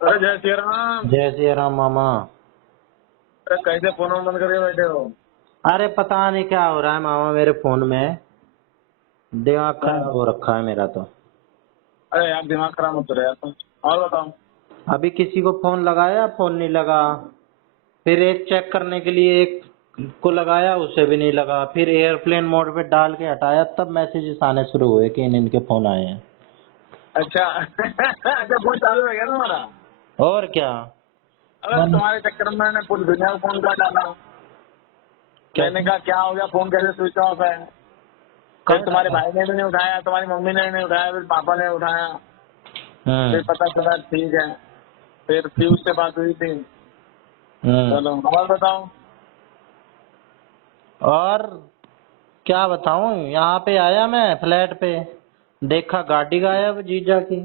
अरे जय श्री राम। जय श्री राम मामा। अरे कैसे फोन बंद करके बैठे हो? अरे पता नहीं क्या हो रहा है मामा, मेरे फोन में दिमाग खराब हाँ। हो रखा है मेरा तो। अरे यार दिमाग खराब मत करो यार तुम। और बताओ। अभी किसी को फोन लगाया, फोन नहीं लगा। फिर एक चेक करने के लिए एक को लगाया, उसे भी नहीं लगा। फिर एयरप्लेन मोड पे डाल के हटाया, तब मैसेजेस आने शुरू हुए कि इनके फोन आए हैं। अच्छा अच्छा फोन चालू है क्या तुम्हारा? और क्या। अरे मन तुम्हारे चक्कर में मैंने पूरी दुनिया को फोन कर डाला। मैंने कैसे कहा क्या हो गया, फोन कैसे स्विच ऑफ है? फिर कर तुम्हारे डाला। भाई ने भी नहीं उठाया, तुम्हारी मम्मी ने नहीं उठाया, फिर पापा ने उठाया। फिर हम्म। पता चला ठीक है। फिर पीयूष से बात हुई थी। हम्म। चलो और बताओ। और क्या बताऊं, यहाँ पे आया मैं फ्लैट पे, देखा गाड़ी गायब जीजा की।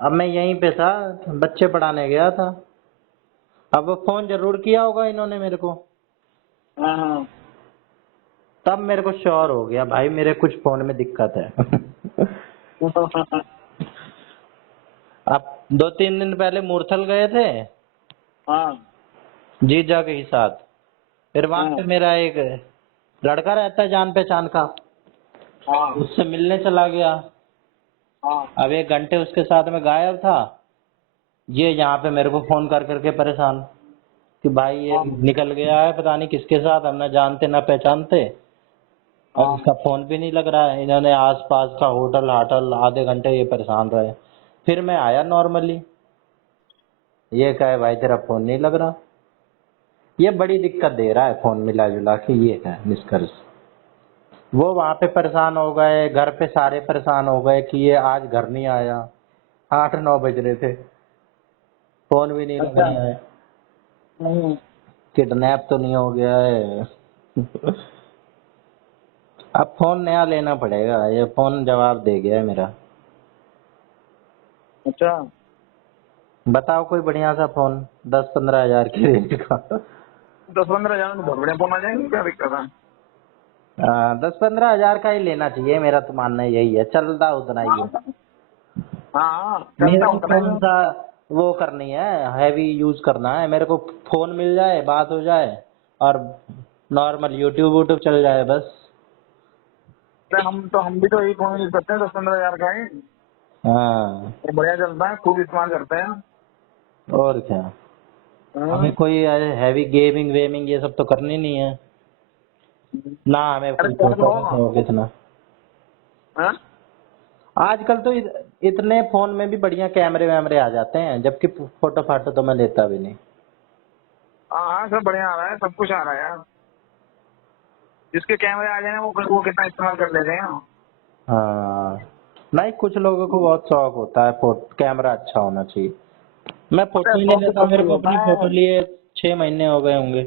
अब मैं यहीं पे था, बच्चे पढ़ाने गया था। अब वो फोन जरूर किया होगा इन्होंने मेरे को। हाँ हाँ। तब मेरे को श्योर हो गया भाई, मेरे कुछ फोन में दिक्कत है। अब 2-3 दिन पहले मूर्थल गए थे हाँ जीजा के ही साथ। फिर वहां हाँ पे मेरा एक लड़का रहता है जान पहचान का, हाँ उससे मिलने चला गया। हाँ अब 1 घंटे उसके साथ में गायब था। ये यहाँ पे मेरे को फोन कर करके परेशान कि भाई ये हाँ निकल गया है, पता नहीं किसके साथ, हम ना जानते ना पहचानते। अब हाँ इसका फोन भी नहीं लग रहा है। इन्होंने आस पास का होटल हाटल आधे घंटे ये परेशान रहे। फिर मैं आया नॉर्मली, ये कहे भाई तेरा फोन नहीं लग रहा। ये बड़ी दिक्कत दे रहा है फोन, मिला जुला के ये है निष्कर्ष। वो वहां पे परेशान हो गए, घर पे सारे परेशान हो गए कि ये आज घर नहीं आया। 8-9 बज रहे थे, फोन भी नहीं लग अच्छा। रहा है। हम्म। किडनैप तो नहीं हो गया है? अब फोन नया लेना पड़ेगा, ये फोन जवाब दे गया है मेरा। अच्छा। बताओ कोई बढ़िया सा फोन, 10-15 हजार की रेंज का। 10-15 हजार में बहुत बढ़िया फोन आ जाएंगे, क्या दिक्कत है? 10-15 हजार का ही लेना चाहिए, मेरा तो मानना यही है, चलता उतना ही है। हाँ चलता मेरे को उतना ही कौन है। सा वो करनी है, हैवी यूज करना है मेरे को। फोन मिल जाए, बात हो जाए, और नॉर्मल यूट्यूब वूट्यूब चल जाए बस। तो हम भी तो यही फोन यूज करते हैं, 10-15 हजार का ही। हाँ। ये बढ़िया चलता है, खूब इस्तेमाल करते हैं। और क्या। हमें हाँ। कोई हैवी गेमिंग वेमिंग ये सब तो करनी नहीं है ना, हमें अरे कोई कर फोटो लो। का शौक इतना। हाँ आजकल तो इतने फोन में भी बढ़िया कैमरे वैमरे आ जाते हैं, जबकि फोटो फाटो तो मैं लेता भी नहीं। हाँ हाँ, सब बढ़िया आ रहा है, सब कुछ आ रहा है यार। जिसके कैमरे आ जाए वो कितना इस्तेमाल कर लेते हैं। हाँ। नहीं, कुछ लोगों को बहुत शौक होता है, फोटो कैमरा अच्छा होना चाहिए। मैं अरे फोटो ही नहीं शौक तो लेता, मेरे सबको को होता अपनी फोटो है। लिए 6 महीने हो गए होंगे।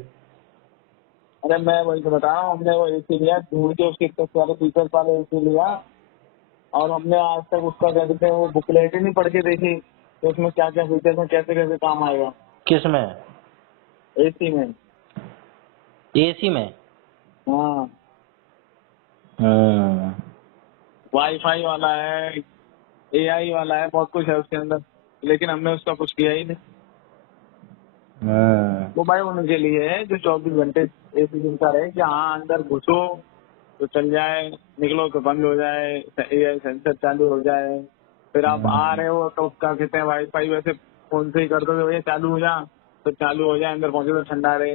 अरे मैं वही तो बता रहा हूँ, हमने वो एसी लिया ढूंढ के, उसके इतने सारे फीचर्स वाले एसी लिया। और हमने आज तक उसका क्या कहते हैं वो बुकलेट ही नहीं पढ़ के देखी कि उसमें क्या क्या फीचर्स हैं, कैसे कैसे काम आएगा किस में? एसी में। एसी में? हाँ। हम्म। वाईफाई वाला है, एआई वाला है, बहुत कुछ है उसके अंदर। लेकिन हमने उसका कुछ किया ही नहीं। हम्म। वो भाई उनके लिए है जो 24 घंटे एसी चलता रहे, कि हाँ अंदर घुसो तो चल जाए, निकलो तो बंद हो जाए, एआई सेंसर चालू हो जाए। फिर आप आ हम्म। रहे हो तो उसका कहते हैं वाईफाई वैसे फोन से ही कर दो, भैया चालू हो जा तो चालू हो जाए, अंदर पहुंचे तो ठंडा रहे।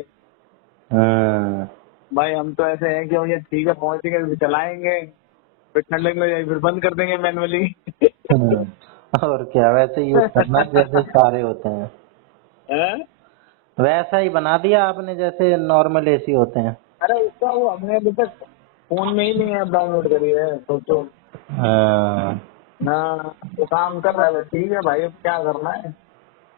हम्म। भाई हम तो ऐसे हैं कि भैया ठीक है पहुंचेंगे फिर चलाएंगे, फिर ठंड लगने लग जाएगी फिर बंद कर देंगे मैनुअली। हम्म। और क्या, वैसे यूज करना जैसे सारे होते हैं। हैं? वैसा ही बना दिया आपने जैसे नॉर्मल एसी होते हैं। अरे उसका वो हमने अभी तक फोन में ही नहीं ऐप डाउनलोड करी है, सोचो। हाँ। ना वो काम कर रहा है, ठीक है भाई अब क्या करना है।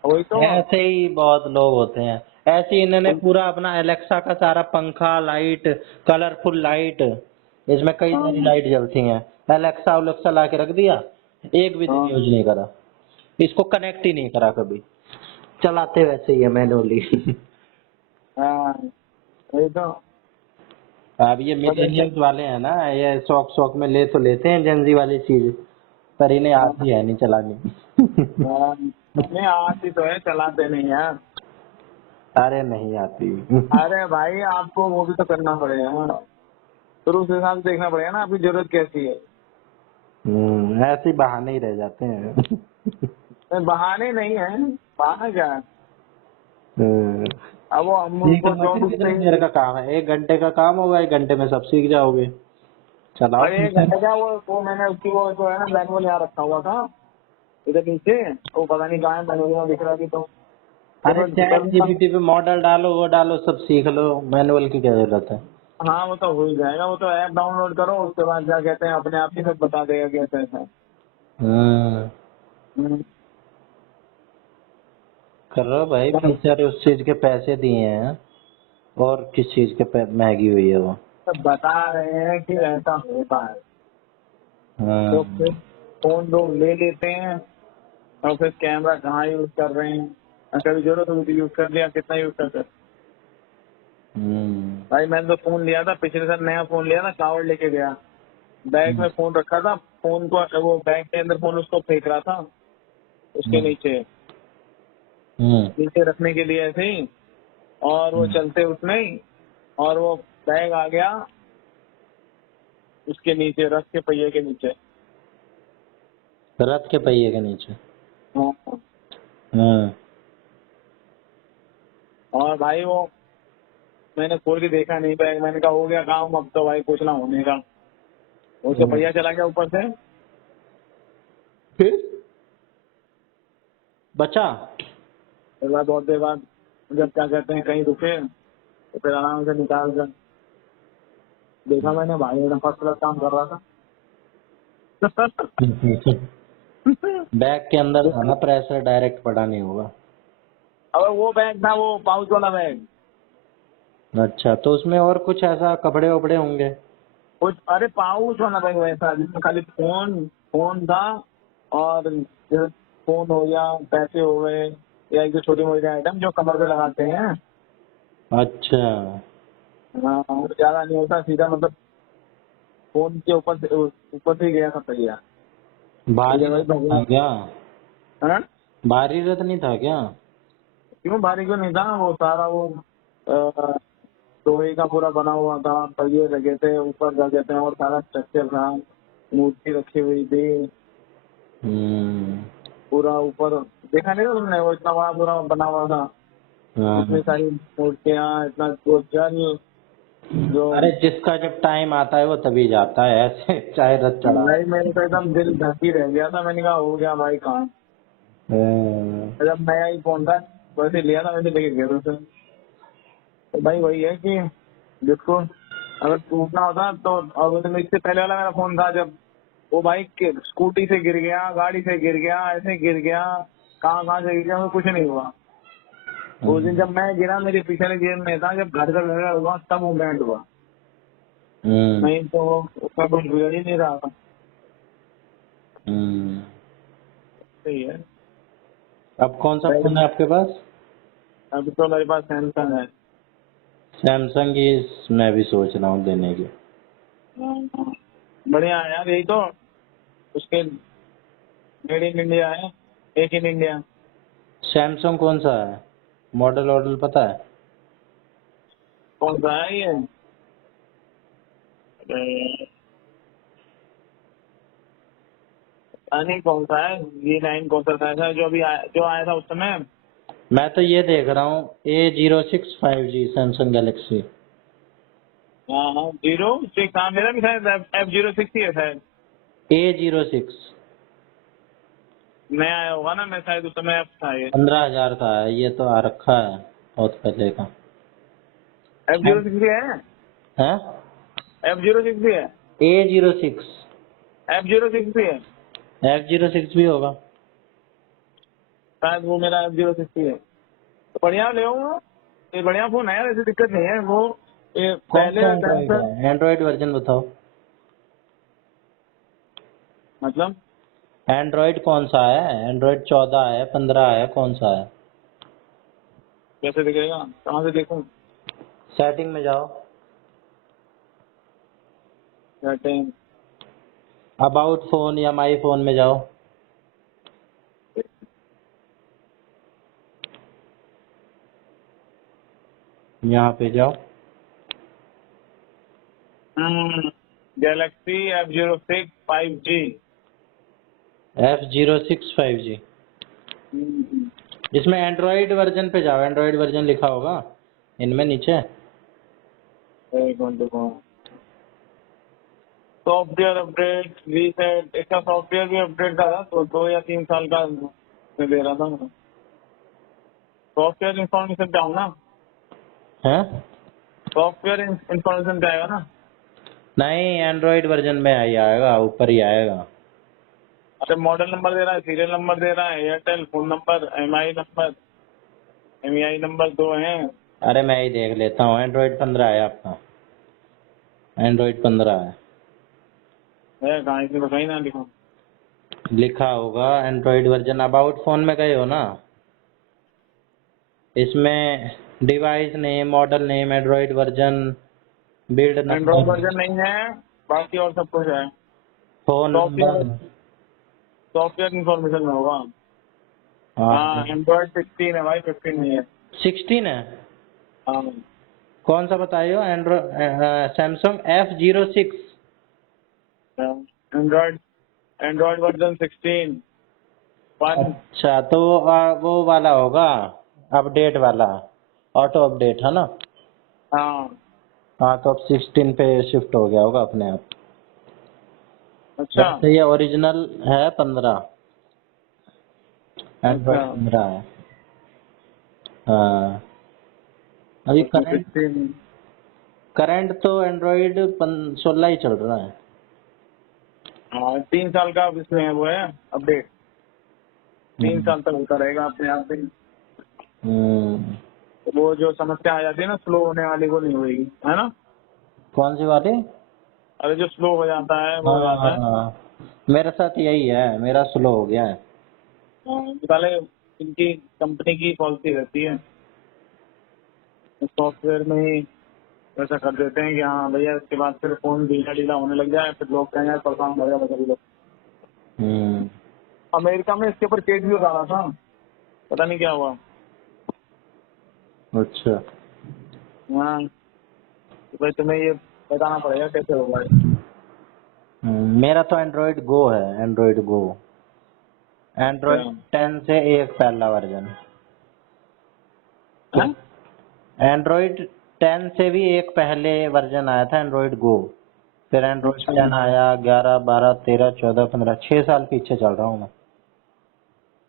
वही तो। ऐसे ही बहुत लोग होते हैं। ऐसे ही इन्होंने पूरा अपना एलेक्सा का सारा पंखा लाइट, कलरफुल लाइट, इसमें कई सारी हाँ लाइट जलती हैं, एलेक्सा उलेक्सा ला के रख दिया, एक भी दिन हाँ यूज नहीं करा, इसको कनेक्ट ही नहीं करा कभी, चलाते वैसे ही है मैनुअली। हाँ, वही तो। अब ये पर जैसे मिलेनियल्स वाले हैं ना, ये शौक शौक में ले तो लेते हैं जेंजी वाली चीज, पर इन्हें आती है नहीं चलानी। नहीं आती तो है, चलाते नहीं यार। अरे नहीं आती। अरे भाई आपको वो भी तो करना पड़ेगा, फिर उस हिसाब से देखना पड़ेगा ना आपकी जरूरत कैसी है। ऐसे ही बहाने ही रह जाते हैं। बहाने नहीं है, बहाना क्या है। हम्म, अब वो हम सीख उनको लो, फिर 24 कितनी से, देर का काम है? 1 घंटे का काम होगा, 1 घंटे में सब सीख जाओगे। चलाओ और 1 घंटे फीचर। का वो मैंने उसकी वो जो है ना मैनुअल यहाँ रखा हुआ था इधर नीचे, वो पता नहीं कहाँ है, मैनुअल में दिख रहा थी तो अरे मैं चैट करूँगा। जीपीटी पे मॉडल डालो, वो डालो, सब सीख लो, मैनुअल की क्या जरूरत है। हाँ वो तो हो ही जाएगा, वो तो ऐप डाउनलोड करो, उसके बाद क्या कहते हैं अपने आप ही सब बता देगा कैसे ऐसा है। हम्म, हम्म। करो भाई फीचर, उस चीज के पैसे दिए हैं और किस चीज के महंगी हुई है वो। तो बता रहे हैं कि ऐसा होता है, तो हम्म। फिर फोन लोग ले लेते हैं और फिर कैमरा कहाँ यूज कर रहे हैं, और कभी जरूरत होगी तो यूज कर लिया, कितना यूज करते हैं। हम्म। भाई मैंने तो फोन लिया था पिछले साल, नया फोन लिया था, कावड़ लेके गया, बैग में फोन रखा था, फोन को वो बैग के अंदर फोन उसको फेंक रहा था उसके हम्म। नीचे, हम्म। नीचे रखने के लिए ऐसे ही, और वो हम्म। चलते उसमें ही, और वो बैग आ गया उसके नीचे, रथ के पहिए के नीचे। रथ के पहिए के नीचे। हाँ। हम्म। और भाई वो मैंने खोल के देखा नहीं बैग, मैंने कहा हो गया काम, अब तो भाई कुछ ना होने का, उसका पहिया चला गया ऊपर से। फिर बचा। फिर बाद बहुत देर बाद जब क्या कहते हैं कहीं रुके तो फिर आराम से निकाल कर देखा मैंने, भाई एकदम फर्स्ट क्लास काम कर रहा था। बैग के अंदर था ना, प्रेशर डायरेक्ट पड़ा नहीं होगा। अब वो बैग था, वो पाउच वाला बैग, अच्छा, तो उसमें और कुछ ऐसा कपड़े वपड़े होंगे। कुछ अरे पाउच वाला बैग वैसा जिसमें खाली फोन फोन था, और जैसे फोन हो गया, पैसे हो गए, या एक जो छोटी मोटी आइटम जो कमर पे लगाते हैं। अच्छा। हाँ वो ज्यादा नहीं होता, सीधा मतलब फोन के ऊपर से ही गया था पहिया। भारी ठीक भाई रथ भगवान। था क्या? हाँ? भारी रथ नहीं था क्या? क्यों भारी क्यों नहीं था, वो सारा वो अ, लोहे का पूरा बना हुआ था, पहिए लगे थे ऊपर क्या कहते हैं, और सारा स्ट्रक्चर था, मूर्ति रखी हुई थी हम्म। पूरा ऊपर। देखा नहीं था तुमने, वो इतना बड़ा पूरा बना हुआ था, हाँ। इतनी सारी मूर्तियाँ, इतना वो जल जो। अरे जिसका जब टाइम आता है वो तभी जाता है, ऐसे चाहे रथ चढ़ा। भाई मेरे तो एकदम दिल धड़की रह गया था, मैंने कहा हो गया भाई काम। हम्म। जब नया ही फोन था वैसे लिया था, वैसे लेके गया था उसे। तो भाई वही है कि जिसको अगर टूटना होता तो, और इससे पहले वाला मेरा फोन था जब वो भाई स्कूटी से गिर गया, गाड़ी से गिर गया, ऐसे गिर गया, कहाँ कहाँ से गिर गया, मुझे कुछ नहीं हुआ। उस दिन जब मैं गिरा मेरे पिछले जेब में था, जब घर का लगा हुआ तब वो बैंड हुआ, हम्म। नहीं तो उसका कुछ बिगड़ ही नहीं रहा था। हम्म। सही है। अब कौन सा फोन है आपके पास? अभी तो मेरे पास सैमसंग है। सैमसंग की मैं भी सोच रहा हूँ देने की। बढ़िया है यार, यही तो उसके मेड इन इंडिया है, एक इन इंडिया। सैमसंग कौन सा है? मॉडल वॉडल पता है? कौन सा है ये? अरे, पता नहीं कौन सा है, G9 कौन सा था ऐसा जो आया था उस समय। मैं तो ये देख रहा हूँ A06 5G सैमसंग गैलेक्सी। हाँ हाँ 06, हाँ मेरा भी शायद F06 ही है शायद, A06। नया आया होगा ना, मैं शायद उस समय F था ये। 15,000 का है ये तो, आ रखा है बहुत पहले का। F06 भी है, है F06 भी है, A06। F06 भी है, F06 भी होगा। शायद वो मेरा F06 ही है। तो बढ़िया ले आऊंगा, ये बढ़िया फोन है यार, ऐसी दिक्कत नहीं है वो। ये कौन सा पहले एंड्रॉइड सैमसंग, है? एंड्रॉइड वर्जन बताओ। मतलब एंड्रॉइड कौन सा है? एंड्रॉइड 14 है, 15 है, कौन सा है? कैसे दिखेगा, कहाँ से देखूं? सेटिंग में जाओ। सेटिंग, अबाउट फोन या माई फोन में जाओ। यहाँ पे जाओ। Galaxy F06 5G। F06 5G। इसमें एंड्रॉइड वर्जन पे जाओ, एंड्रॉइड वर्जन लिखा होगा इनमें नीचे। एक मिनट देखो। सॉफ्टवेयर अपडेट रीसेट, इसका सॉफ्टवेयर भी अपडेट था तो 2 या 3 साल का मैं दे रहा था। सॉफ्टवेयर इंफॉर्मेशन पे आऊँ ना? है सॉफ्टवेयर इंफॉर्मेशन पे आएगा ना? नहीं, एंड्रॉइड वर्जन में ही आएगा, ऊपर ही आएगा। अरे मॉडल नंबर दे रहा है, सीरियल नंबर दे रहा है, एयरटेल फोन नंबर, एमईआई नंबर 2 हैं। अरे मैं ही देख लेता हूँ। एंड्रॉइड 15 है आपका, एंड्रॉइड 15 है। कहाँ इसमें तो कहीं ना लिखा। लिखा होगा एंड्रॉइड वर्जन। अबाउट फोन में गए हो ना, इसमें device name, model name, Android version, build Android number, version नहीं है, बाकी और सब कुछ है। Phone software number. Software information में होगा। हाँ, हाँ एंड्रॉइड 16 है भाई, 15 नहीं है। 16 है। हाँ कौन सा बताए हो? Android Samsung F06। Android Android version 16 1। अच्छा, तो वो वाला होगा, अपडेट वाला, ऑटो अपडेट है ना? हाँ हाँ, तो अब 16 पे शिफ्ट हो गया होगा अपने आप। अच्छा वैसे ये ओरिजिनल है 15, अच्छा। एंड्रॉइड 15 है। हाँ, अभी उसमें करंट 16। करंट तो एंड्रॉइड 16 ही चल रहा है। हाँ 3 साल का अब इसमें वो है अपडेट। 3 हम्म। साल तक होता रहेगा अपने आप से। हम्म। तो वो जो समस्या आ जाती है ना स्लो होने वाली, वो नहीं होगी, है ना? कौन सी वाली? अरे जो स्लो हो जाता है वो हो जाता है। हाँ, मेरे साथ यही है, मेरा स्लो हो गया है। पहले इनकी कंपनी की पॉलिसी रहती है, सॉफ्टवेयर में ही ऐसा कर देते हैं कि हाँ भैया इसके बाद फिर फोन ढीला ढीला होने लग जाए, फिर लोग कहेंगे परेशान हो गया बदल लो। हम्म। अमेरिका में इसके ऊपर केस भी उतारा था, पता नहीं क्या हुआ। अच्छा। हाँ तो भाई तुम्हें ये बताना पड़ेगा कैसे होगा ये। मेरा तो एंड्रॉइड गो है, एंड्रॉइड गो। अच्छा एंड्रॉइड 10 से एक पहला वर्जन। हाँ? एंड्रॉइड 10 से भी एक पहले वर्जन आया था, एंड्रॉइड गो। फिर एंड्रॉइड अच्छा 10 आया, 11, 12, 13, 14, 15, 6 साल पीछे चल रहा हूँ मैं।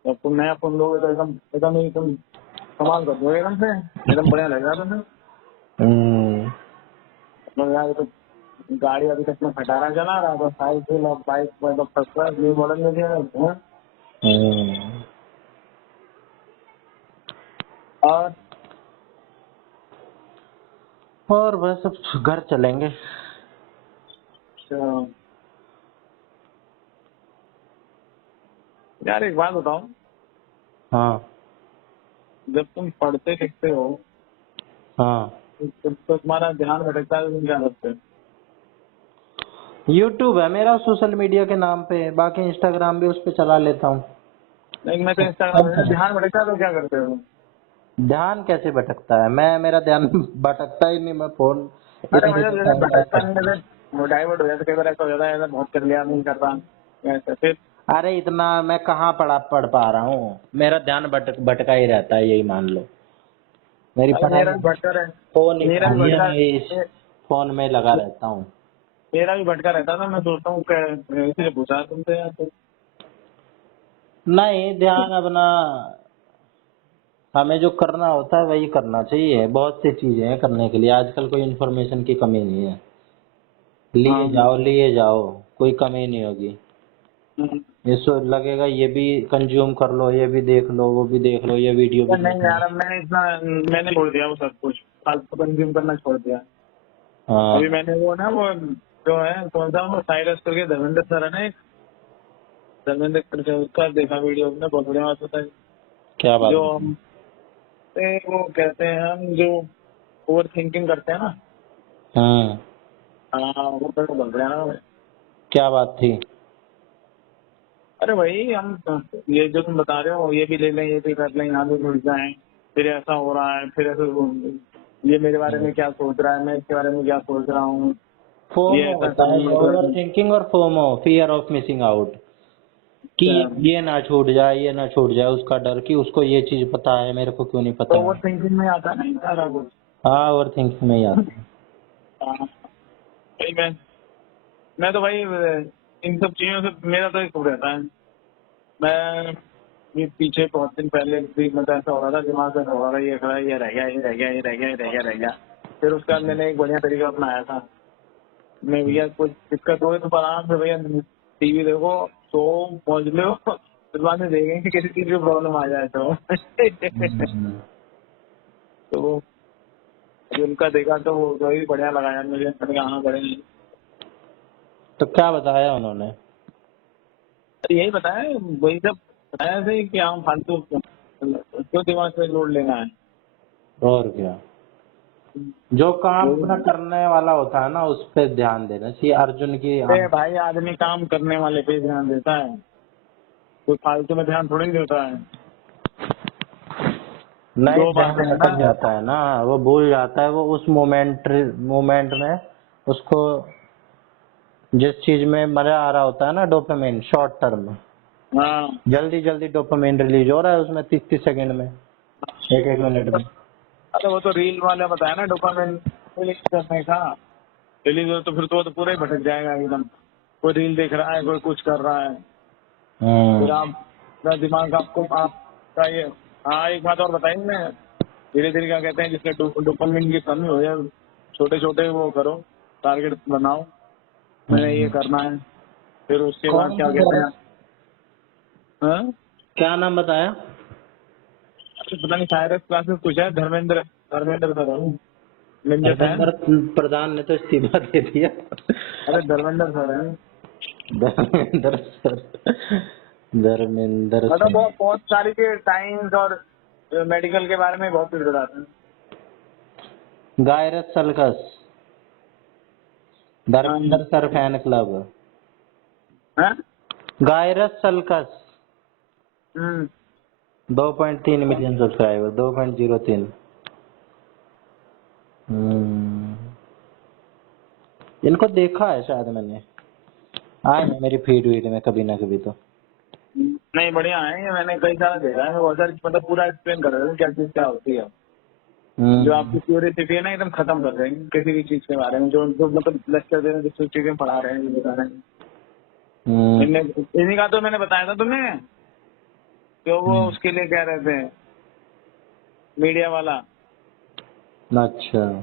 तो तुम नया फोन लोगे तो एकदम एकदम ही तुम कमाल कर दोगे, एकदम से एकदम बढ़िया लगेगा तुम्हें। हम्म। मतलब यार ये तो गाड़ी अभी तक में खटारा चला रहा था, साइकिल और बाइक मतलब फर्स्ट क्लास न्यू मॉडल में दिया है। हम्म। और और बस अब घर चलेंगे। अच्छा, यार एक बात बताओ, हाँ। जब तुम पढ़ते लिखते हो हाँ, तो तुम्हारा ध्यान भटकता है तो तुम क्या करते हो? यूट्यूब है मेरा सोशल मीडिया के नाम पे, बाकी इंस्टाग्राम भी उस पे चला लेता हूँ। नहीं मैं तो इंस्टाग्राम सब में है। ध्यान भटकता है तो क्या करते हो? ध्यान कैसे भटकता है? मेरा ध्यान भटकता ही नहीं, मैं फोन अरे इतनी मतलब देर जैसे टाइम भटकता रहता नहीं, है। जैसे वो डाइवर्ट हो जाता है, कई बार ऐसा हो जाता है ऐसा बहुत कर लिया नहीं कर रहा ऐसा फिर। अरे इतना मैं कहाँ पढ़ पा रहा हूँ, मेरा ध्यान भटका ही रहता है, यही मान लो। मेरी अरे पढ़ाई मेरा भी भटका रहे, हो नहीं मेरा पा भी रही है, भटका मैं इस फोन में लगा रहता हूँ। मेरा भी भटका रहता था। मैं सोचता हूँ इसलिए पूछा तुमसे यार तो। नहीं, ध्यान अपना हमें जो करना होता है वही करना चाहिए। बहुत सी चीजें हैं करने के लिए, आजकल कोई इन्फॉर्मेशन की कमी नहीं है। हाँ लिए जाओ, कोई कमी नहीं होगी। हम्म। ये सो लगेगा ये भी कंज्यूम कर लो, ये भी देख लो, वो भी देख लो, ये वीडियो भी यार देख नहीं लो। यार, अब मैंने इतना मैंने छोड़ दिया वो सब कुछ, फालतू कंज्यूम करना छोड़ दिया। हाँ। अभी मैंने वो ना वो जो है कौन सा वो साइरस करके धर्मेंद्र सर है ना एक, धर्मेंद्र करके, उसका देखा वीडियो में, बहुत बढ़िया बात होता है। क्या बात जो है? हम वो कहते हैं हम जो ओवर थिंकिंग करते हैं ना, हाँ। हाँ वो तो बहुत बढ़िया ना। क्या बात थी? अरे भाई हम ये जो तुम बता रहे हो ये भी ले लें, ये भी कर लें, यहाँ भी घुस जाएं, फिर ऐसा हो रहा है, फिर ऐसा ये मेरे बारे में क्या सोच रहा है, मैं इसके बारे में क्या सोच रहा हूँ, ये फोमो ऐसा होता है, करूँ ओवर मतलब। थिंकिंग और FOMO, fear of missing out, कि क्या ये ना छूट जाए, ये ना छूट जाए, उसका डर कि उसको ये चीज पता है, मेरे को क्यों नहीं तो पता। ओवर थिंकिंग में आता नहीं सारा कुछ। हाँ, ओवर थिंकिंग में ही आता है। हाँ, भाई मैं तो भाई इन सब चीजों से मेरा तो एक हो रहता है। मैं ये पीछे बहुत दिन पहले भी मतलब ऐसा हो रहा था, दिमाग में हो रहा था ये खड़ा, ये रह गया, ये रह गया, ये रह गया, ये रह गया, रह गया। फिर उसके बाद मैंने एक बढ़िया तरीका अपनाया था। मैं भैया कुछ दिक्कत हो तो आराम से भैया टीवी देखो, सो पहुंच लो, फिर बाद में देखेंगे कि किसी चीज की प्रॉब्लम आ जाए तो। हम्म। तो अभी उनका देखा तो वो वही बढ़िया लगा यार मुझे, मैंने कहा हाँ बढ़िया। तो क्या बताया उन्होंने? तो यही बताया, वही सब बताया थे कि हाँ फालतू क्यों दिमाग पे लोड लेना है। और क्या, जो काम अपना वही- करने वाला होता है ना, उस पे ध्यान देना चाहिए। अर्जुन की अरे भाई आदमी काम करने वाले पे ध्यान देता है, कोई फालतू में ध्यान थोड़ी देता है। नहीं, दो ध्यान बातें हैं भटक ना। जाता है ना, वो भूल जाता है, वो उस मोमेंट में उसको जिस चीज में मजा आ रहा होता है ना, डोपामिन शॉर्ट टर्म, हाँ जल्दी जल्दी डोपामिन रिलीज हो रहा है उसमें, 30 सेकंड में, एक एक मिनट में। अरे वो तो रील वाला बताया ना, डोपामिन रिलीज करने का। रिलीज हो तो फिर तो वो तो पूरा ही भटक जाएगा एकदम। कोई रील देख रहा है, कोई कुछ कर रहा है, फिर हम्म। आप पूरा दिमाग आपको आपका ये। हाँ एक बात और बताइए, मैं धीरे धीरे क्या कहते हैं जिससे डोपामिन की कमी हो जाए, छोटे छोटे वो करो, टारगेट बनाओ, मैंने ये करना है। फिर उसके बाद कौन क्या सा कहते सर? हैं, हाँ क्या नाम बताया? अरे पता नहीं साइरस क्लासेस कुछ है, धर्मेंद्र धर्मेंद्र सर है, लिंजस है। धर्मेंद्र प्रधान ने तो इस्तीफा दे दिया। अरे धर्मेंद्र सर है। धर्मेंद्र सर, धर्मेंद्र मतलब सिंह। बहुत सारी के साइंस और मेडिकल के बारे में बहुत कुछ बताते हैं। गायरस सल्कस, हाँ धर्मेंद्र सर फैन क्लब। हाँ? गायरस सल्कस, हम्म। 2.3 मिलियन सब्सक्राइबर, 2.03। हम्म। इनको देखा है शायद मैंने, आए हैं मेरी फीड वीड में कभी ना कभी तो। नहीं बढ़िया है ये, मैंने कई सारा देखा है, बहुत सारी मतलब पूरा एक्सप्लेन कर रहे हैं क्या चीज क्या होती है। जो हम्म। आपकी क्यूरियोसिटी है ना एकदम खत्म कर रहे हैं किसी भी चीज के बारे में, जो जो मतलब लेक्चर दे रहे हैं, जिस चीजें पढ़ा रहे हैं, जो बता रहे हैं। हम्म। इन्हीं का तो मैंने बताया था तुम्हें, जो वो उसके लिए कह रहे थे, मीडिया वाला, अच्छा।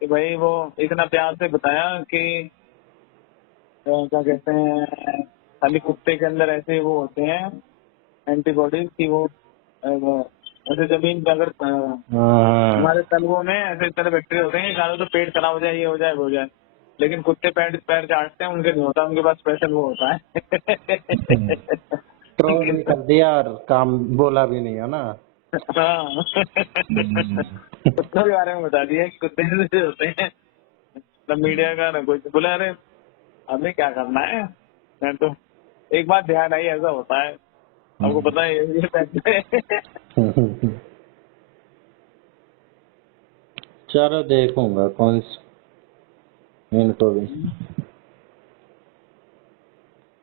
कि भाई वो इतना प्यार से बताया कि क्या कहते हैं, खाली कुत्ते के अंदर ऐसे वो होते हैं एंटीबॉडीज की वो ऐसे जमीन पे अगर हाँ। हमारे तलवों में ऐसे इस तरह बैक्टीरिया होते हैं, खा लो तो पेट खराब हो जाए, ये हो जाए, वो हो जाए। लेकिन कुत्ते पैर पैर चाटते हैं, उनके नहीं होता, उनके पास स्पेशल वो होता है। ट्रोल भी कर दिया और काम बोला भी नहीं, है ना। हाँ। कुत्तों के बारे में बता दिया कि कुत्ते जैसे होते हैं, ना मीडिया का ना कुछ। बोले अरे हमें क्या करना है, मैं तो एक बात ध्यान आई ऐसा होता है, आपको पता है ये फैक्ट है। चलो देखूंगा कौन इनको भी।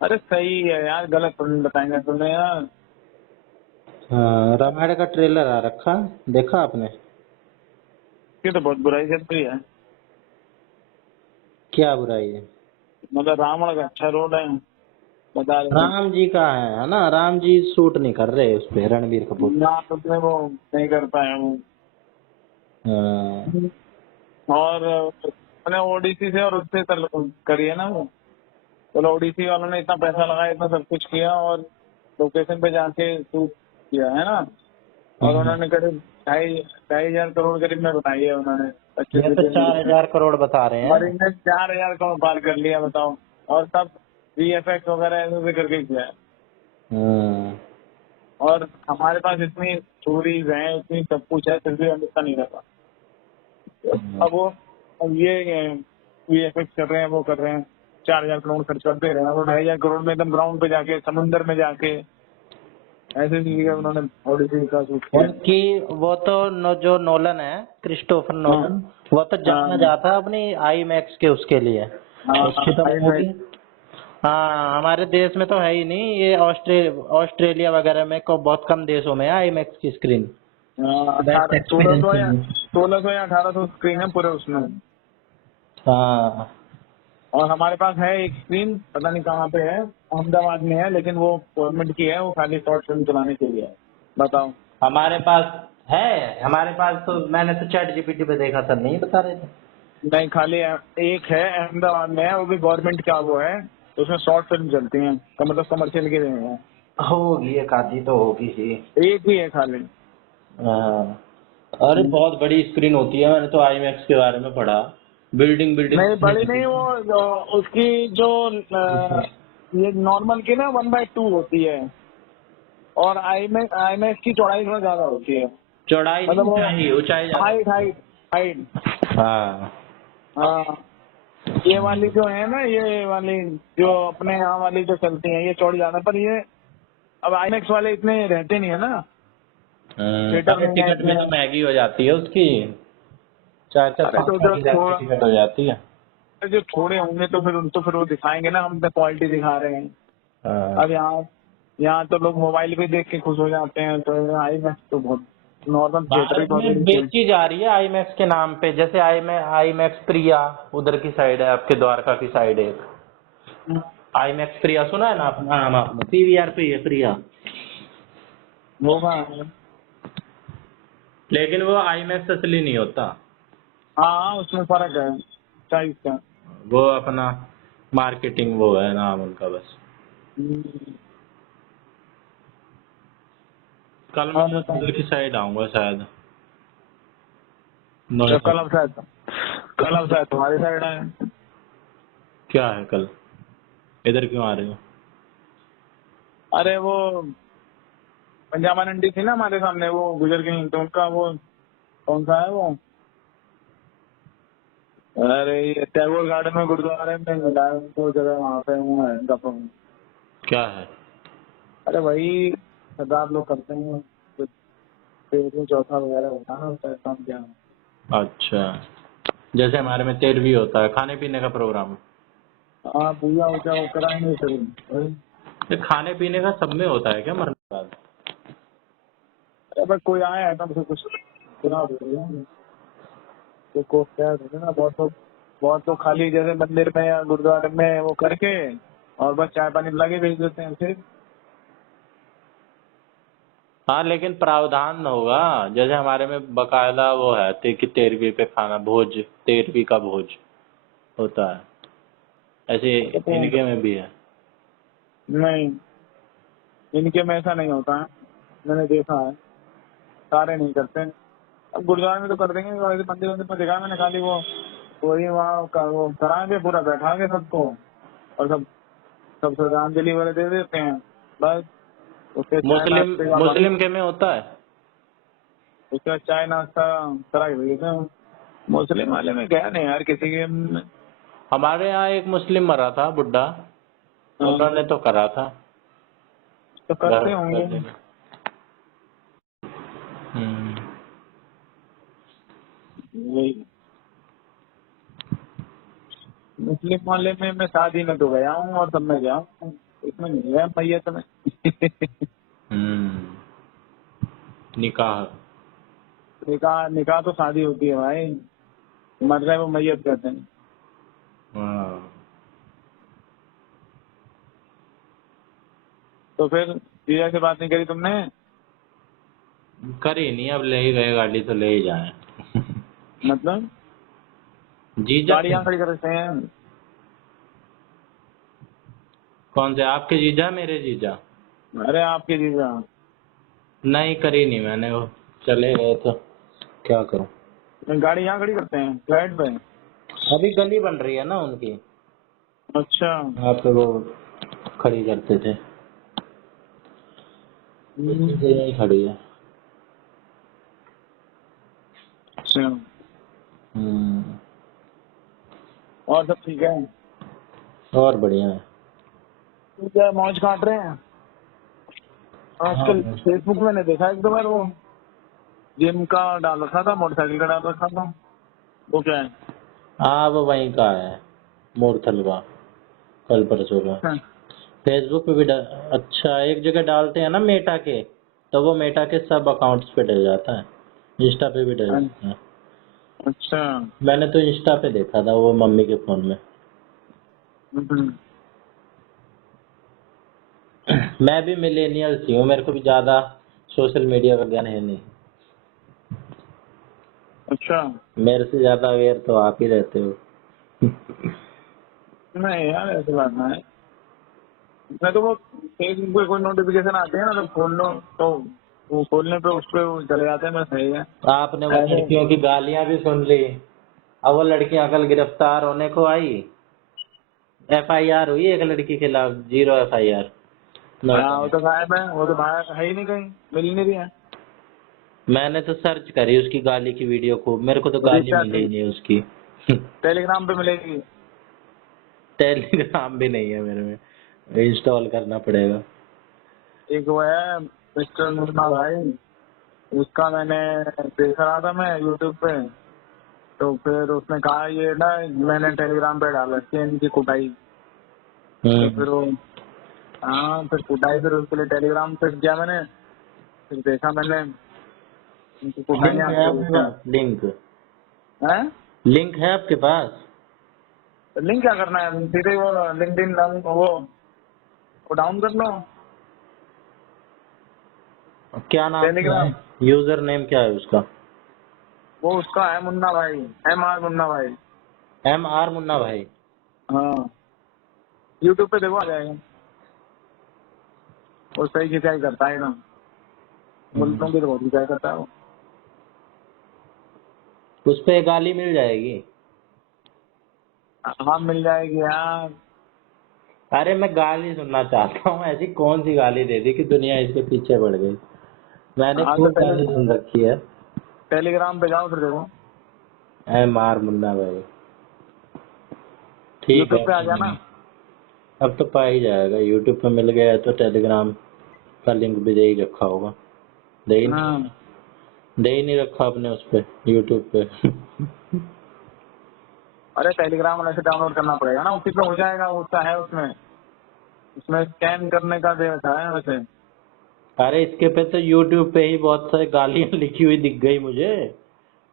अरे सही है यार, गलत तुम बताएंगे तुमने यार। हाँ, रामायण का ट्रेलर आ रखा, देखा आपने? ये तो बहुत बुराई चल रही है। क्या बुराई है? मतलब रावण का अच्छा रोल है बता रहे थे। राम जी का है ना, राम जी शूट नहीं कर रहे उस पे, रणबीर कपूर। ना उसमें वो नहीं कर पाया वो। हाँ। और मैंने ओडीसी से और उससे करी है ना वो। चलो ओडीसी वालों ने इतना पैसा लगाया, इतना सब कुछ किया, और लोकेशन पे जाके शूट किया है ना। और हम्म। उन्होंने करीब 2,500 करोड़ करीब में बनाई है उन्होंने, 25 ये तो रुपये में। 4,000 करोड़ बता रहे और हैं। इनने 4,000 करोड़ पार कर लिया बताओ। और सब VFX वगैरह ऐसे करके किया है। हम्म। और हमारे पास इतनी स्टोरीज हैं, इतनी सब कुछ है, फिर भी हम इतना नहीं कर पाते। अब वो अब ये VFX कर रहे हैं, वो कर रहे हैं, 4,000 करोड़ खर्च करते रहे और 2,500 करोड़ में एकदम ग्राउंड पे जाके समुंदर में जाके ऐसे नहीं उन्होंने ओडिसी का शूट किया। उनकी वो तो जो नोलन है, क्रिस्टोफर नोलन, वो तो जाना जाता है अपनी आई मैक्स के उसके लिए। उसकी तो मूवी, हाँ हमारे देश में तो है ही नहीं, ये ऑस्ट्रेलिया वगैरह में को बहुत कम देशों में है आई मैक्स की स्क्रीन। 1600 या 1800 स्क्रीन है पूरे उसमें। हाँ और हमारे पास है एक स्क्रीन, पता नहीं कहाँ पे है, अहमदाबाद में है, लेकिन वो गवर्नमेंट की है, वो खाली शॉर्ट फिल्म चलाने के लिए है। बताओ। हमारे पास है, हमारे पास तो मैंने तो चैट जीपीटी पे देखा था, नहीं बता रहे थे। नहीं, खाली एक है अहमदाबाद में है, वो भी गवर्नमेंट का वो है, तो उसमें शॉर्ट फिल्म चलती हैं, मतलब कमर्शियल के लिए है। होगी एक आधी तो होगी ही। एक ही है खाली। हाँ, अरे बहुत बड़ी स्क्रीन होती है, मैंने तो आई मैक्स के बारे में पढ़ा। बिल्डिंग नहीं बड़ी नहीं, बिल्डिंग। उसकी जो ये नॉर्मल की ना 1/2 होती है, और आई मैक्स की चौड़ाई थोड़ा ज्यादा होती है, चौड़ाई नहीं, मतलब वो ऊंचाई ऊंचाई ज्यादा। Height height height. हाँ हाँ, ये वाली जो है ना, ये वाली जो अपने यहाँ वाली जो चलती है, ये चौड़ी ज्यादा, पर ये अब आईमैक्स वाले इतने रहते नहीं है ना, थिएटर अरे नहीं है टिकट भी इतने। तो महंगी हो जाती है उसकी, 4-4 अरे तो 5-5 हज़ार की टिकट हो जाती है। जो थोड़े होंगे तो फिर वो दिखाएंगे ना, हम क्वालिटी दिखा रहे हैं। हाँ। अब यहाँ तो लोग मोबाइल पे देख के खुश हो जाते हैं, तो आईमैक्स तो बहुत नॉर्मल थिएटर ही भारत बहुत में बड़ी चीज। बेची जा रही है आई मैक्स के नाम पे, जैसे आई मैक्स प्रिया उधर की साइड है, आपके द्वारका की साइड है एक आई मैक्स प्रिया, सुना है ना अपना नाम आपने? पीवीआर पे है प्रिया, होगा। लेकिन वो आई मैक्स असली नहीं होता। हाँ, उसमें फर्क है साइज का। वो अपना मार्केटिंग वो है नाम उनका बस। हम्म, कल और मैं बताओ। उधर की साइड आऊंगा शायद, तो नोएडा। कल अब शायद तुम्हारी साइड है। क्या है कल, इधर क्यों आ रहे हो? अरे वो पंजाब आंटी थी ना हमारे सामने, वो गुजर गई, तो उनका वो कौन सा है वो, अरे ये टैगोर गार्डन में गुरुद्वारे में मिला है उनको जगह, वहाँ पे वो है उनका program। क्या है? अरे वही सरदार लोग करते हैं, कुछ तेरहवीं चौथा वगैरह होता है ना, उसका काम क्या है। अच्छा, जैसे हमारे में 13वीं होता है खाने पीने का प्रोग्राम। हाँ, पूजा वूजा वो कराएंगे फिर वही। ये खाने पीने का सब में होता है क्या मरने के बाद? अरे बस कोई आया है तब से कुछ सुना दो को क्या होता है ना, बहुत लोग खाली जैसे मंदिर में या गुरुद्वारे में वो करके और बस चाय पानी पिला के भेज देते हैं फिर। हाँ लेकिन प्रावधान होगा, जैसे हमारे में बकायदा वो है कि 13वीं पे खाना भोज, 13वीं का भोज होता है, ऐसे तो इनके में भी है। नहीं, इनके में ऐसा नहीं होता है, मैंने देखा है, सारे नहीं करते हैं। अब गुरुद्वारे में तो कर देंगे, वैसे मंदिर मंदिर में देखा मैंने, खाली वो वही वहाँ का वो कराएंगे, पूरा बैठाएंगे सबको, और सब सब श्रद्धांजलि वाले दे देते हैं बस। उसके चाय मुस्लिम नाश्ते का मुस्लिम के में होता है। उसके बाद चाय नाश्ता करा के भेजते हैं। मुस्लिम वाले में गया नहीं यार किसी के हमारे यहाँ एक मुस्लिम मरा था बुड्ढा, उन्होंने तो करा था तो घर करते होंगे। गले में। हम्म। वही मुस्लिम वाले में मैं शादी में तो गया हूँ और सब में गया हूँ, इसमें नहीं गया मैयत में। हम्म। निकाह। निकाह निकाह तो शादी होती है भाई, मर रहे वो मैयत कहते हैं। हाँ। तो फिर जीजा से बात नहीं करी तुमने? करी नहीं, अब ले ही गए गाड़ी तो ले ही जाए। मतलब जीजा गाड़ी यहाँ खड़ी कर रखते हैं। कौन से, आपके जीजा मेरे जीजा? अरे आपके जीजा। नहीं करी नहीं मैंने, वो चले गए तो क्या करूं। गाड़ी यहाँ खड़ी करते हैं फ्लैट पे। अभी गली बन रही है ना उनकी, अच्छा। वहाँ पे वो खड़ी करते थे, हम्म, इतनी जगह ही खड़ी है। अच्छा। हम्म। और सब ठीक है? और बढ़िया है। तो क्या मौज काट रहे हैं आजकल। हाँ फेसबुक मैंने देखा एक दो बार, वो जिम का डाल रखा था, मोटरसाइकिल का डाल रखा था। वो क्या है? हाँ, वो वहीं का है, मूर्थल का, कल परसों का। हाँ, फेसबुक पे भी अच्छा, एक जगह डालते हैं ना मेटा के, तो वो मेटा के सब अकाउंट्स पे डल जाता है, इंस्टा पे भी डल जाता है। अच्छा। मैंने तो इंस्टा पे देखा था वो मम्मी के फोन में। हम्म, मैं भी मिलेनियल ही हूँ, मेरे को भी ज्यादा सोशल मीडिया का ज्ञान है नहीं। अच्छा। मेरे से ज्यादा अवेयर तो आप ही रहते हो। नहीं यार, ऐसी बात ना है। मैं तो वो फेसबुक पे कोई नोटिफिकेशन आते हैं ना, तो खोल लो, तो वो खोलने पे उस पे वो चले जाते हैं, मैं सही है। आपने वो ऐसे लड़कियों की गालियां भी सुन ली। अब वो लड़कियां कल गिरफ्तार होने को आई, एफआईआर हुई एक लड़की के खिलाफ, 0 एफआईआर। हाँ, वो नोएडा तो गायब है, वो तो बाहर है ही नहीं, कहीं मिल नहीं रही है। मैंने तो सर्च करी उसकी गाली की वीडियो खूब, मेरे को तो गाली रीचा मिली ही नहीं उसकी। टेलीग्राम पे मिलेगी। टेलीग्राम भी नहीं है मेरे में, इंस्टॉल करना पड़ेगा। एक वो है मिस्टर मुन्ना भाई, उसका मैंने देख रहा था मैं यूट्यूब पे। तो फिर उसने कहा ये ना, मैंने टेलीग्राम पे डाला कि इनकी कुटाई। तो हम्म। फिर वो, हाँ फिर कुटाई, फिर उसके लिए टेलीग्राम पे किया मैंने। फिर देखा मैंने इनकी लिंक कुटाइयाँ, है तो आपके उसमें पास? लिंक है। लिंक है आपके पास? लिंक क्या करना है, सीधे वो लिंक्डइन वो डाउन कर लो। क्या नाम क्या है? टेलीग्राम, यूजर नेम क्या है उसका? वो उसका है मुन्ना भाई, MR मुन्ना भाई। MR मुन्ना भाई। हाँ, यूट्यूब पे देखो, आ जाएगा। वो सही खिंचाई करता है ना, हम्म। मुल्लों की तो बहुत खिंचाई करता है वो। उस पे गाली मिल जाएगी? हाँ मिल जाएगी यार। अरे मैं गाली सुनना चाहता हूँ, ऐसी कौन सी गाली दे दी कि दुनिया इसके पीछे पड़ गई। मैंने हाँ तो खूब गाली सुन रखी है। टेलीग्राम पे जाओ, फिर देखो। MR मुन्ना भाई, ठीक यूट्यूब है। पे आ जाना। अब तो पा ही जाएगा, यूट्यूब पे मिल गया है तो टेलीग्राम का लिंक भी दे ही रखा होगा। हाँ, दे ही नहीं रखा आपने उस पे, यूट्यूब पे। अरे टेलीग्राम वाले से डाउनलोड करना पड़ेगा ना, उसी पे हो जाएगा, वो उसका है उसमें। उसमें स्कैन करने का दे रखा है वैसे। अरे इसके पे तो यूट्यूब पे ही बहुत सारी गालियां लिखी हुई दिख गई मुझे,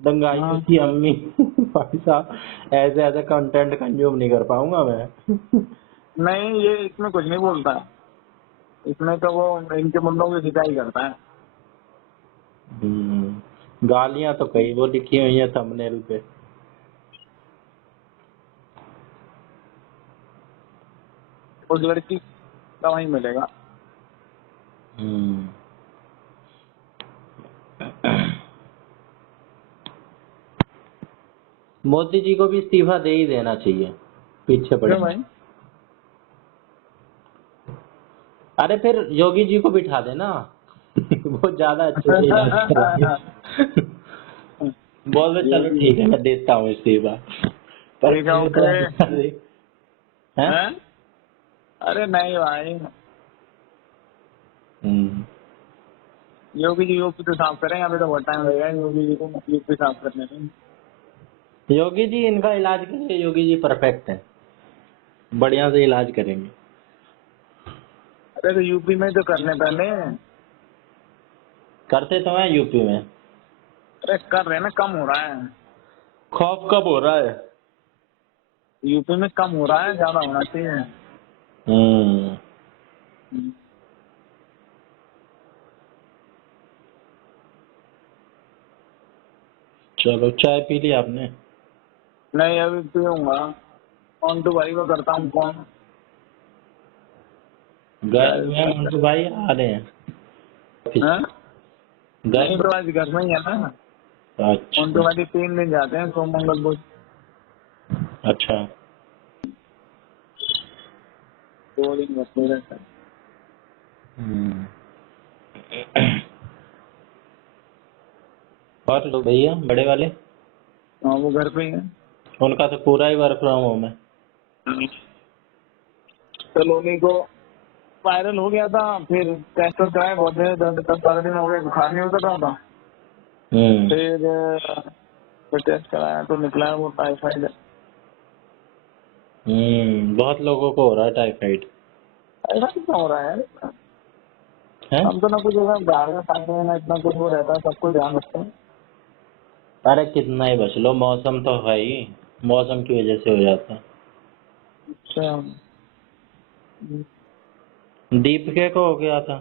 दंगाइयों हाँ, की अम्मी। भाई साहब, ऐसे ऐसे कंटेंट कंज्यूम नहीं कर पाऊंगा मैं। नहीं ये इसमें कुछ नहीं बोलता है। इसमें तो वो इनके मुंडों की खिंचाई करता है। गालियां तो कई वो लिखी हुई है थंबनेल पे। उस लड़की का वहीं मिलेगा। हम्म। मोदी जी को भी इस्तीफा दे ही देना चाहिए, पीछे क्यों पड़ेंगे। भाई? अरे फिर योगी जी को बिठा देना। वो ज्यादा अच्छे से इलाज करेंगे। बोल दो चलो योगी, ठीक है, मैं देता हूँ इस्तीफा, पर ठीक है, मेरे ओके। को ऐसा दे। हैं? हैं? अरे नहीं भाई, हम्म। योगी जी यूपी तो साफ करेंगे, अभी तो बहुत टाइम लगेगा योगी जी को यूपी साफ करने में। योगी जी, इनका इलाज के लिए योगी जी परफेक्ट है, बढ़िया से इलाज करेंगे। अरे तो यूपी में तो करने पहले। करते तो हैं यूपी में। अरे कर रहे हैं ना, कम हो रहा है। खौफ कब हो रहा है? यूपी में कम हो रहा है, ज्यादा होना चाहिए। हम्म। चलो, चाय पी ली आपने? नहीं अभी पीऊंगा। ऑन टू भाई को करता हूँ फोन। गए हुए हैं मंटू भाई, आ रहे हैं ऑफिस हैं? से? गए नहीं हुए? तो आज घर में ही है ना। ऑन टू अच्छा। भाई 3 दिन जाते हैं, सोम मंगल बुध। अच्छा। 2 दिन बचते रहता है। हम्म। और लोग भैया बड़े वाले, हाँ वो घर पे ही है। उनका तो पूरा ही वर्क फ्रॉम होम है। सलोनी को वायरल हो गया था, फिर टेस्ट कराया, बहुत देर 10-12 दिन हो गए, बुखार नहीं उतर रहा था। फिर टेस्ट कराया तो निकला है वो टाइफाइड है। बहुत लोगों को हो रहा है टाइफाइड। ऐसा क्यों हो रहा है यार? है? हम तो ना कुछ होगा, बाहर का खाते हैं ना, इतना कुछ वो रहता है, सबको ध्यान रखते हैं। अरे कितना ही बच लो, मौसम तो है ही, मौसम की वजह से हो जाता है। अच्छा। दीपिका को हो गया था।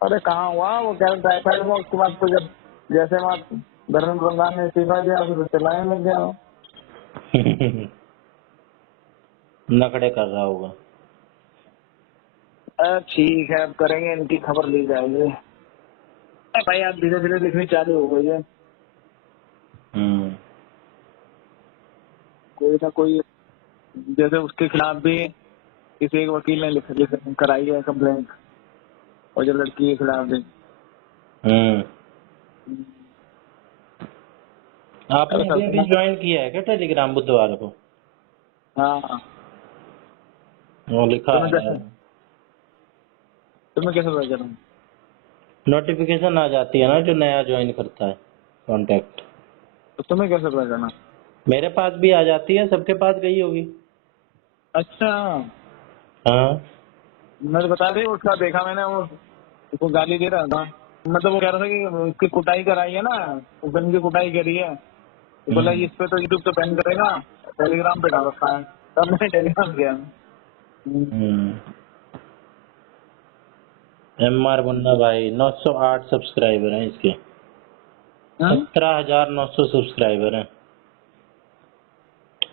अरे कहाँ हुआ वो, कह रहे टाइफाइड में, उसके बाद तो जब जैसे वहाँ धर्मेंद्र प्रधान ने इस्तीफा दिया फिर चलाने लग गया वो। नखड़े कर रहा होगा। ठीक है, अब करेंगे, इनकी खबर ली जाएगी। भाई आप धीरे धीरे लिखनी चालू हो गई है, कोई ना कोई, जैसे उसके खिलाफ भी किसी एक वकील ने लिख कराई है कंप्लेंट, और जो लड़की के खिलाफ भी। आपने अभी अभी ज्वाइन किया है क्या टेलीग्राम बुधवार को? हाँ। वो लिखा है, तुम्हें कैसे पता चला? नोटिफिकेशन आ जाती है ना जो नया ज्वाइन करता है कांटेक्ट। तो तुम्हें कैसे पता चला? मेरे पास भी आ जाती है, सबके पास गई होगी। अच्छा। हाँ। मैं बता रही, उसका देखा मैंने, वो उसको गाली दे रहा था, मतलब वो कह रहा था कि उसकी कुटाई कराई है ना, उसने की कुटाई करी है, तो बोला इस पे तो यूट्यूब तो बैन करेगा, टेलीग्राम पे डाल रखा है, तब मैंने टेलीग्राम किया। MR मुन्ना भाई 908 सब्सक्राइबर हैं इसके। 17,900 सब्सक्राइबर हैं।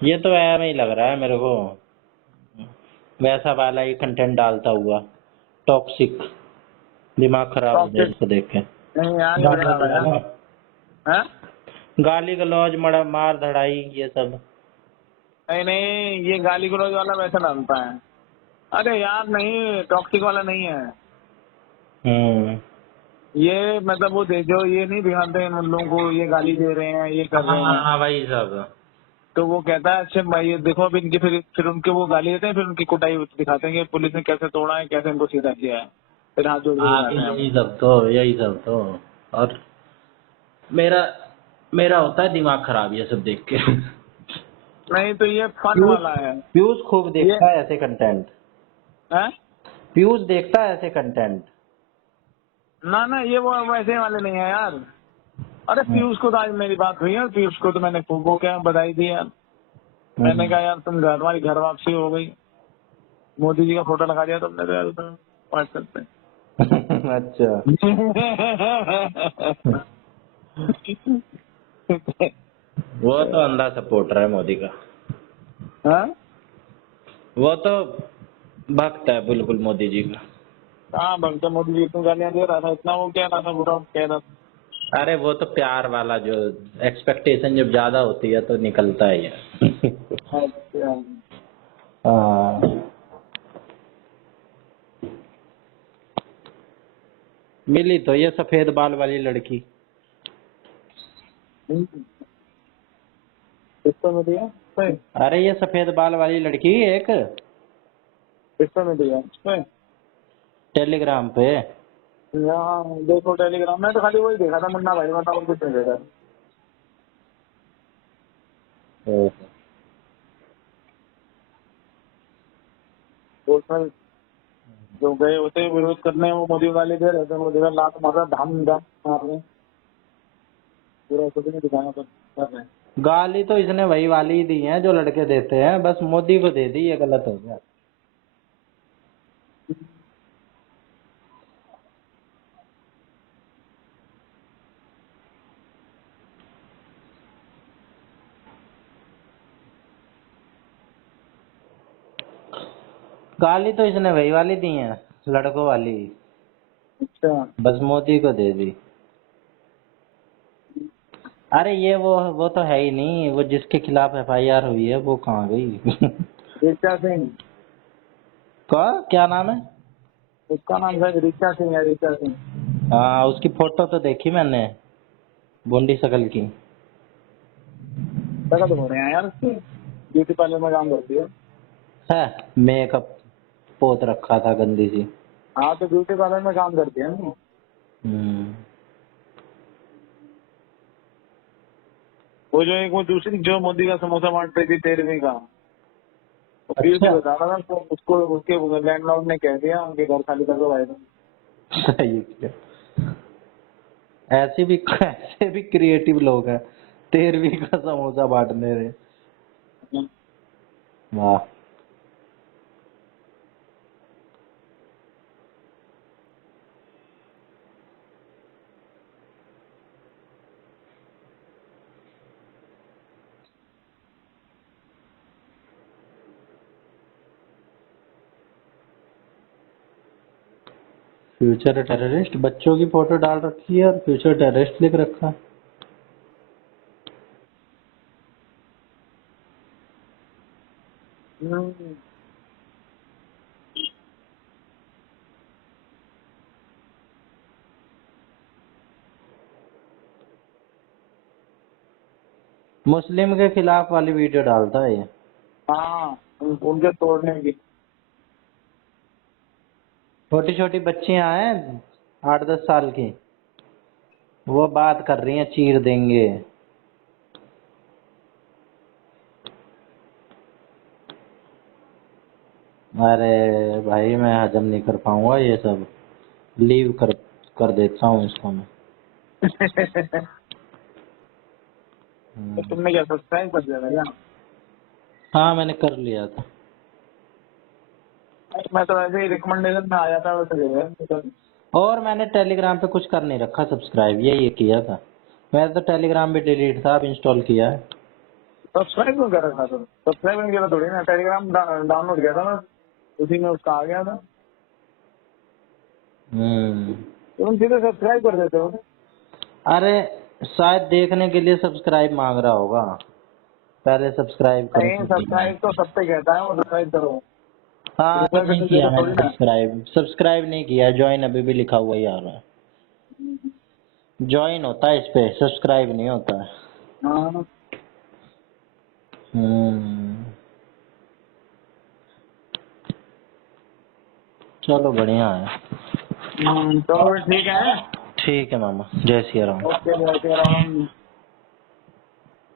ये तो ऐसा ही लग रहा है मेरे को, वैसा वाला ही कंटेंट डालता हुआ, टॉक्सिक। दिमाग खराब हो गया इसको देख के। नहीं यार, लग रहा है हाँ? गाली गलौज, मड़ा मार धड़ाई, ये सब। नहीं नहीं, ये गाली गलौज वाला वैसा डालता है। अरे यार नहीं, टॉक्सिक वाला नहीं है ये, मतलब वो जो ये नहीं दिखाते हैं उन लोगों को, ये गाली दे रहे हैं, ये कर रहे हैं, हाँ वही सब। तो वो कहता है अच्छा भाई ये देखो, अब इनकी फिर उनके वो गाली देते हैं, फिर उनकी कुटाई दिखाते हैं कि पुलिस ने कैसे तोड़ा है, कैसे इनको सीधा किया है, फिर हाथ जोड़ के दिखाते हैं। यही सब तो। और मेरा मेरा होता है दिमाग खराब ये सब देख के। नहीं तो ये फन वाला है पीयूष खूब ये देखता है ऐसे कंटेंट। है? पीयूष देखता है ऐसे कंटेंट। ना ना, ये वो वैसे वाले नहीं है यार। अरे पीयूष को तो आज मेरी बात हुई है, पीयूष को तो मैंने खूब वो क्या बधाई दी यार। मैंने कहा यार तुम तुम्हारी घर वापसी हो गई, मोदी जी का फोटो लगा दिया तुमने तो यार व्हाट्सएप पे। अच्छा। वो तो अंधा सपोर्टर है मोदी का। हाँ? वो तो भक्त है बिल्कुल मोदी जी का। हाँ, भगत मोदी जी को गालियां दे रहा था, इतना वो कह रहा था, बुरा कह रहा था। अरे वो तो प्यार वाला, जो एक्सपेक्टेशन जब ज्यादा होती है तो निकलता है यार। अच्छा। हाँ। मिली तो ये सफेद बाल वाली लड़की। किसको में दिया? अरे ये सफेद बाल वाली लड़की एक किसको में दिया? टेलीग्राम पे। यहाँ देखो टेलीग्राम में, तो खाली वही देखा था मुन्ना भाई, बताओ कुछ नहीं देखा। उसमें जो गए होते विरोध करने, वो मोदी को गाली दे रहे थे, मोदी का लात मारा, धाम धाम मारने, पूरा कुछ नहीं दिखाया पर कर रहे हैं। गाली तो इसने वही वाली ही दी है जो लड़के देते हैं, बस मोदी को दे दी, ये गलत हो गया। गाली तो इसने वही वाली दी है, लड़कों वाली, अच्छा। बस मोदी को दे दी। अरे ये वो तो है ही नहीं, वो जिसके खिलाफ FIR हुई है वो कहाँ गई? ऋचा सिंह, क्या नाम है? उसका नाम शायद ऋचा सिंह है, ऋचा सिंह। हाँ उसकी फोटो तो देखी मैंने, बूंदी शकल की। तो हो रहे हैं यार उसकी, ब्यूटी पार्लर में काम करती है। है मेकअप पोत रखा था गंदी सी। हाँ तो ब्यूटी पार्लर में काम करती है ना। हम्म। वो जो एक वो दूसरी जो मोदी का समोसा बांट रही थी 13वीं का, वो पीयूष अच्छा। बता रहा था तो उसको उसके लैंडलॉर्ड ने कह दिया उनके घर खाली कर दो भाई। सही किया। ऐसे भी क्रिएटिव लोग हैं, 13वीं का समोसा बांटने रहे। वाह। फ्यूचर टेररिस्ट बच्चों की फोटो डाल रखी है और फ्यूचर टेररिस्ट लिख रखा है। हम्म। मुस्लिम के खिलाफ वाली वीडियो डालता है ये। हाँ उनके तोड़ने की। छोटी छोटी बच्चियां हैं 8-10 साल की, वो बात कर रही हैं चीर देंगे। अरे भाई मैं हजम नहीं कर पाऊंगा ये सब, लीव कर देता हूँ इसको मैं। तो हम्म। तुमने क्या सब्सक्राइब कर दिया था क्या? हाँ मैंने कर लिया था। मैं तो ऐसे ही रिकमेंडेशन में आया था वैसे गया। और मैंने टेलीग्राम पे कुछ कर नहीं रखा सब्सक्राइब, ये किया था। मैंने तो टेलीग्राम भी डिलीट था, अब इंस्टॉल किया है। सब्सक्राइब क्यों कर रखा था? सब्सक्राइब नहीं किया थोड़ी ना, टेलीग्राम डाउनलोड किया था मैं, उसी में उसका आ गया था। हम्म। तो तुम सीधे सब्सक्राइब कर देते हो। अरे शायद देखने के लिए सब्सक्राइब मांग रहा होगा, पहले सब्सक्राइब करो नहीं फिर देखना। सब्सक्राइब तो सब पे कहता है वो, सब्सक्राइब करो। हाँ तो रुपए नहीं करने के किया लिए मैंने थोड़ी ना। सब्सक्राइब, सब्सक्राइब नहीं किया। ज्वाइन अभी भी लिखा हुआ ही आ रहा है। ज्वाइन होता है इस पे, सब्सक्राइब नहीं होता है। हाँ। हम्म। चलो बढ़िया है। चलो ठीक है। ठीक है मामा, जय सिया राम। ओके जय श्री राम।